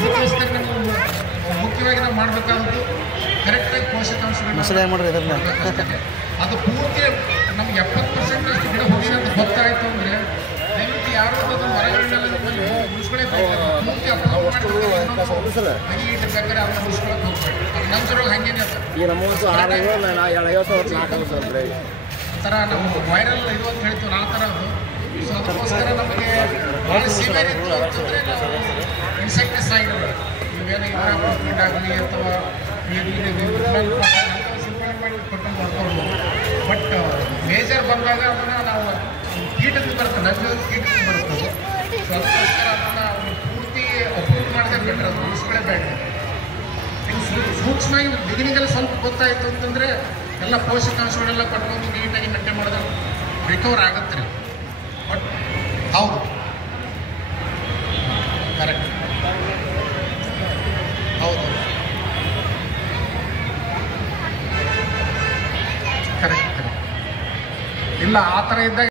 ಅದಕ್ಕೋಸ್ಕರ ನಾವು ಮುಖ್ಯವಾಗಿ ನಾವು ಮಾಡಬೇಕಾದ್ದು ಕರೆಕ್ಟಾಗಿ ಪೋಷಕಾಂಶಗಳನ್ನ ಅದು ಪೂರ್ತಿ ನಮ್ಗೆ 70% ಅಷ್ಟು ಗಿಡ ಹೋಗಿದೆ ಅಂತ ಗೊತ್ತಾಯಿತು ಅಂದರೆ ದಯವಿಟ್ಟು ಯಾರು ಅದು ಮರಗಳನ್ನೆಲ್ಲ ನಿಮ್ಮಲ್ಲಿ ಉಳಿಸ್ಕೊಳ್ಳೇಬೇಕು. ಪೂರ್ತಿ ಅಪ್ಲೋಡ್ ಮಾಡಿದ್ರೆ ಬೇಕಾದ್ರೆ ಅದನ್ನ ಉಳಿಸ್ಕೊಳಕ್ಕೆ ಹೋಗ್ಬೇಕು. ಅದು ನಮ್ಮ ಸರವಾಗಿ ಹಂಗೇನೆ ಅಂತ ಥರ ನಾವು ವೈರಲ್ ಇದು ಅಂತ ಹೇಳ್ತೀವಿ ಆ ಥರ ಅದು. ಸೊ ಅದಕ್ಕೋಸ್ಕರ ನಮಗೆ ಭಾಳ ಸಿವಿಯರ್ ಇತ್ತು ಅಂತಂದರೆ ನಾವು ಇನ್ಸೆಕ್ಟಿಸೈಡ್ ಇವೇನು ಇಂಟ್ರಾಕ್ಟ್ ಆಗಲಿ ಅಥವಾ ಸಿಂಪಡಣೆ ಮಾಡಿ ಕೊಟ್ಟು ಮಾಡ್ಕೊಳ್ಬೋದು. ಬಟ್ ಮೇಜರ್ ಬಂದಾಗ ಅದನ್ನು ನಾವು ಕೀಟಕ್ಕೆ ಬರುತ್ತೆ, ನಮಗೆ ಕೀಟಕ್ಕೆ ಬರುತ್ತದೆ. ಸೊ ಅದಕ್ಕೋಸ್ಕರ ಅದನ್ನು ಪೂರ್ತಿ ಅಪ್ರೂವ್ ಮಾಡಿದ್ರೆ ಬೆಟ್ರ್, ಅದು ಉಳಿಸ್ಕೊಳ್ಳೇಬೇಡ. ಸೂಕ್ಷ್ಮವಾಗಿ ಬಿಗಿನಿಂಗಲ್ಲಿ ಸ್ವಲ್ಪ ಗೊತ್ತಾಯಿತು ಅಂತಂದರೆ ಎಲ್ಲ ಪೋಷಕಾಂಶಗಳೆಲ್ಲ ಪಡ್ಕೊಂಡು ನೀಟಾಗಿ ಮೇಂಟೈನ್ ಮಾಡಿದ್ರೆ ರಿಕವರ್ ಆಗುತ್ತೆ ರೀ. ಬಟ್ ಹೌದು ಕರೆಕ್ಟ್, ಹೌದು ಕರೆಕ್ಟ್ ಇಲ್ಲ ಆ ಥರ ಇದ್ದಾಗ